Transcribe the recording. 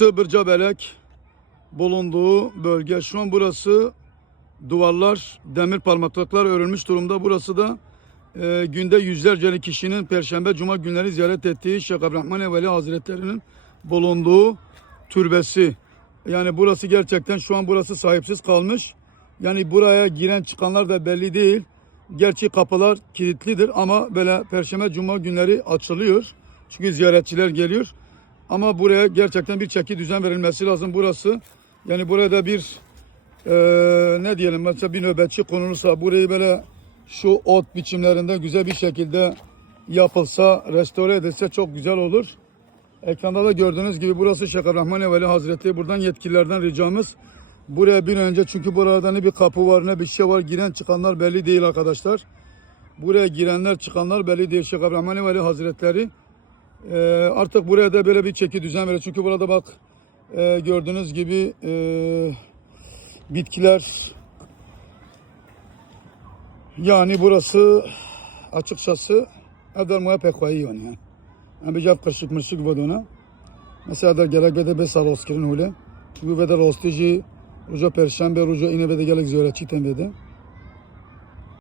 Bırcabelek bulunduğu bölge. Şu an burası duvarlar, demir parmaklıklar örülmüş durumda. Burası da e, günde yüzlerce kişinin Perşembe, Cuma günleri ziyaret ettiği Şeyh Abdurrahman Eveli Hazretleri'nin bulunduğu türbesi. Yani burası gerçekten şu an burası sahipsiz kalmış. Yani buraya giren çıkanlar da belli değil. Gerçi kapılar kilitlidir ama böyle Perşembe, Cuma günleri açılıyor. Çünkü ziyaretçiler geliyor. Ama buraya gerçekten bir çeki düzen verilmesi lazım. Burası yani burada bir eee, ne diyelim mesela bir nöbetçi konulursa burayı böyle şu ot biçimlerinde güzel bir şekilde yapılsa, restore edilse çok güzel olur. Ekranda da gördüğünüz gibi burası Şeyh Rahman Veli Hazretleri. Buradan yetkililerden ricamız buraya bir önce çünkü burada ne bir kapı var ne bir şey var. Giren çıkanlar belli değil arkadaşlar. Buraya girenler çıkanlar belli değil. Şeyh Rahman Veli Hazretleri ee, artık buraya da böyle bir çeki düzen verir. Çünkü burada bak e, gördüğünüz gibi e, bitkiler yani burası açıkçası moya pek iyi yani. Yani bir cevap kırışık mırışık bodona. Mesela der gerek bede besar oskirin öyle. Çünkü vede rostici Rujo Perşembe, Rujo ine vede gerek ziyaretçi ten vede.